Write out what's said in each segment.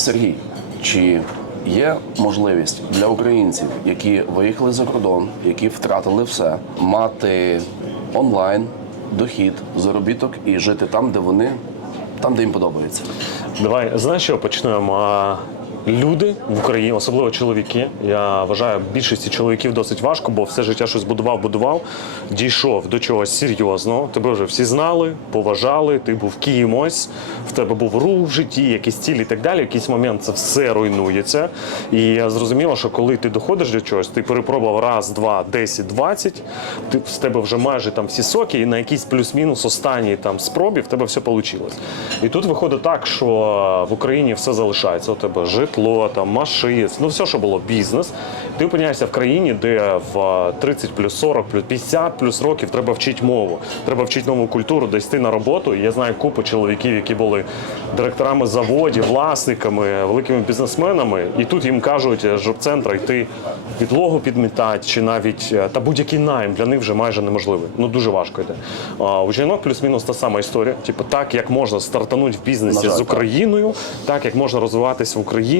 Сергій, чи є можливість для українців, які виїхали за кордон, які втратили все, мати онлайн дохід, заробіток і жити там, де вони, там, де їм подобається? Давай знаєш, що почнемо. Люди в Україні, особливо чоловіки. Я вважаю, більшості чоловіків досить важко, бо все життя щось будував, будував, дійшов до чогось серйозного. Тебе вже всі знали, поважали. Ти був кимось, в тебе був рух в житті, якісь цілі і так далі. В якийсь момент це все руйнується. І я зрозуміла, що коли ти доходиш до чогось, ти перепробував раз, два, десять, двадцять, ти з тебе вже майже там всі соки, і на якийсь плюс-мінус останній там спробі в тебе все вийшло. І тут виходить так, що в Україні все залишається. У тебе житло, там машини, ну все, що було бізнес. Ти опиняєшся в країні, де в 30 плюс 40 плюс 50 плюс років треба вчити мову, треба вчити нову культуру, десь йти на роботу. І я знаю купу чоловіків, які були директорами заводів, власниками, великими бізнесменами, і тут їм кажуть з жобцентра йти підлогу підмітати, чи навіть е, та будь-який найм для них вже майже неможливий. Ну дуже важко йде. А у жінок плюс-мінус та сама історія. Типу, так як можна стартанути в бізнесі На жаль, з так. Україною, так як можна розвиватися в Україні.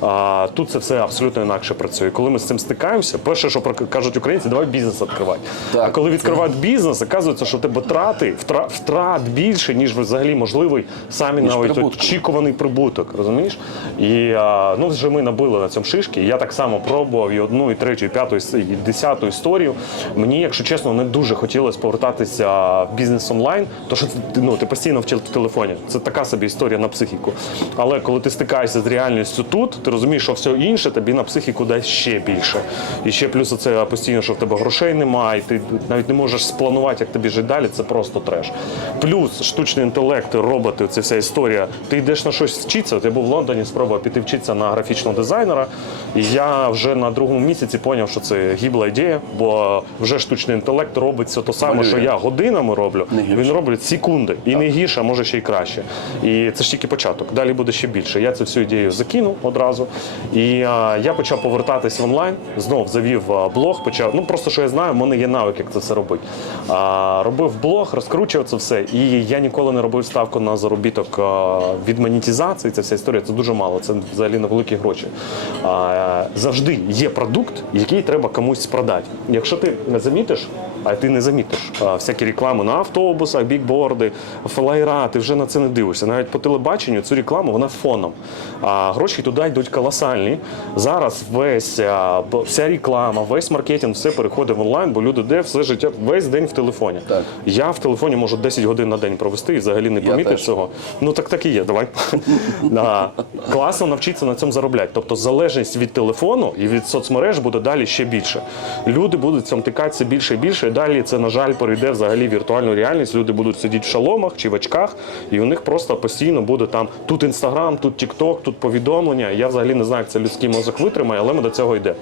А, тут це все абсолютно інакше працює. Коли ми з цим стикаємося, перше, що кажуть українці, давай бізнес відкривати. Так. А коли відкривають бізнес, оказується, що в тебе трати втрат більше, ніж взагалі можливий самі навіть очікуваний прибуток. Розумієш? І а, ну вже ми набили на цьому шишки. Я так само пробував і одну, і третю, і п'яту, і десяту історію. Мені, якщо чесно, не дуже хотілося повертатися в бізнес онлайн, то що ти, ну, ти постійно в в телефоні. Це така собі історія на психіку. Але коли ти стикаєшся з реальністю тут, ти розумієш, що все інше тобі на психіку дасть ще більше. І ще плюс це постійно, що в тебе грошей немає, і ти навіть не можеш спланувати, як тобі жити далі. Це просто треш. Плюс штучний інтелект, роботи, це вся історія. Ти йдеш на щось вчитися. От я був в Лондоні, спробував піти вчитися на графічного дизайнера. І я вже на другому місяці зрозумів, що це гібла ідея, бо вже штучний інтелект робить все те саме, що я годинами роблю. Він робить секунди. І не гірше, а може ще й краще. І це ж тільки початок. Далі буде ще більше. Я цю всю ідею закинув одразу. І а, я почав повертатись в онлайн. Знов завів а, блог, почав. Ну просто що я знаю, в мене є навик, як це все робити. А, робив блог, розкручував це все. І я ніколи не робив ставку на заробіток а, від монетизації. Ця вся історія це дуже мало. Це взагалі не великі гроші. А, завжди є продукт, який треба комусь продати. Якщо ти замітиш, а ти не замітиш всякі реклами на автобусах, бікборди, флаєра, ти вже на це не дивишся. Навіть по телебаченню цю рекламу вона фоном. А гроші туди йдуть колосальні. Зараз весь вся реклама, весь маркетинг, все переходить в онлайн, бо люди де все життя весь день в телефоні. Так. Я в телефоні можу 10 годин на день провести і взагалі не помітив цього. Ну так так і є. Давай. Класно навчитися на цьому заробляти. Тобто залежність від телефону і від соцмереж буде далі ще більше. Люди будуть цим тикатися більше і більше. Далі це, на жаль, перейде взагалі в віртуальну реальність. Люди будуть сидіти в шаломах чи в очках, і у них просто постійно буде там тут інстаграм, тут тікток, тут повідомлення. Я взагалі не знаю, як це людський мозок витримає, але ми до цього йде.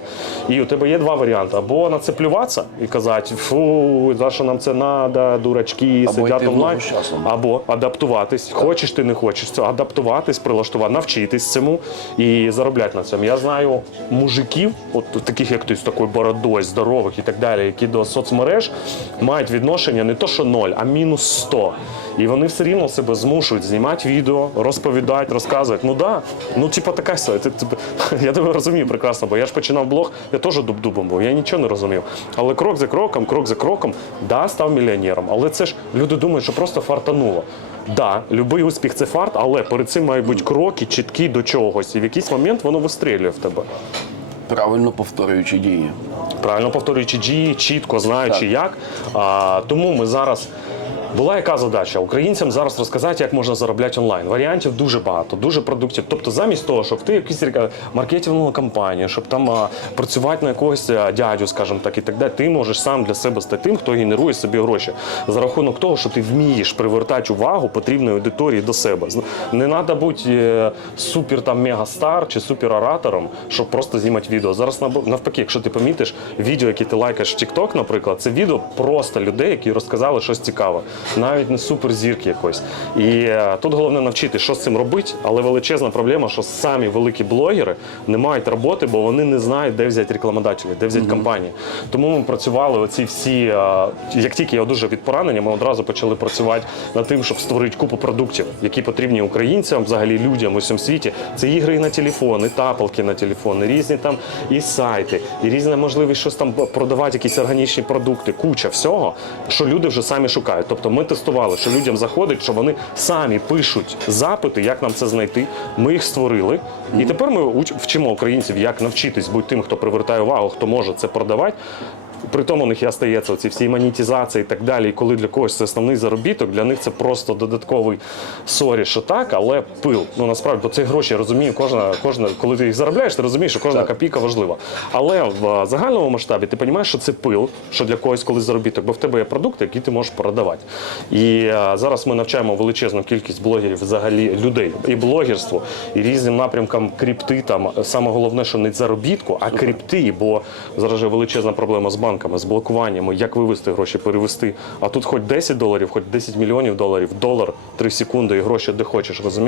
І у тебе є два варіанти: або на це плюватися і казати, фу, за що нам це надо, дурачки, Або сидять онлайн. Або адаптуватись, хочеш ти не хочеш, це адаптуватись, прилаштувати, навчитись цьому і заробляти на цьому. Я знаю мужиків, от таких як ти з такою бородою, здорових і так далі, які до соцмереж мають відношення не то, що ноль, а мінус 100. І вони все рівно себе змушують знімати відео, розповідати, розказувати. Ну да, ну типа така. Ти- ти- Я тебе розумію прекрасно, бо я ж починав блог, я теж дуб-дубом був, я нічого не розумів. Але крок за кроком, крок за кроком, да, став мільйонером. Але це ж люди думають, що просто фартануло. Да, любий успіх це фарт, але перед цим мають бути кроки чіткі до чогось. І в якийсь момент воно вистрілює в тебе. Правильно повторюючи дії. Правильно повторюючи дії, чітко знаючи Так. як. А, тому ми зараз. Була яка задача українцям зараз розказати, як можна заробляти онлайн. Варіантів дуже багато, дуже продуктів. Тобто, замість того, щоб ти якусь река- маркетингову кампанію, щоб там а, працювати на якогось а, дядю, скажімо так, і так далі, ти можеш сам для себе стати тим, хто генерує собі гроші за рахунок того, що ти вмієш привертати увагу потрібної аудиторії до себе. Не треба бути е, супер там мегастар чи супер оратором, щоб просто знімати відео. Зараз навпаки, якщо ти помітиш відео, які ти лайкаєш в TikTok, наприклад, це відео просто людей, які розказали щось цікаве. Навіть не суперзірки якось. І е, тут головне навчити, що з цим робити, але величезна проблема, що самі великі блогери не мають роботи, бо вони не знають, де взяти рекламодателі, де взяти компанії. Тому ми працювали оці всі, е, як тільки я одужав від поранення, ми одразу почали працювати над тим, щоб створити купу продуктів, які потрібні українцям, взагалі людям у всьому світі. Це ігри на телефон, і тапалки на телефон, і різні там і сайти, і різна можливість щось там продавати, якісь органічні продукти, куча всього, що люди вже самі шукають. Тобто ми тестували, що людям заходить, що вони самі пишуть запити, як нам це знайти. Ми їх створили, і тепер ми вчимо українців, як навчитись бути тим, хто привертає увагу, хто може це продавати. При тому у них і остається оці всі монетизації і так далі. І коли для когось це основний заробіток, для них це просто додатковий сорі, що так, але пил. Ну насправді, бо це гроші, я розумію, кожна, кожна, коли ти їх заробляєш, ти розумієш, що кожна Так. копійка важлива. Але в загальному масштабі ти розумієш, що це пил, що для когось колись заробіток, бо в тебе є продукти, які ти можеш продавати. І е, зараз ми навчаємо величезну кількість блогерів, взагалі людей, і блогерству, і різним напрямкам крипти. Там саме головне, що не заробітку, а крипти, бо зараз же величезна проблема з банками, з блокуваннями, як вивести гроші, перевести. А тут хоч 10 доларів, хоч 10 мільйонів доларів, долар 3 секунди і гроші де хочеш, розумієш?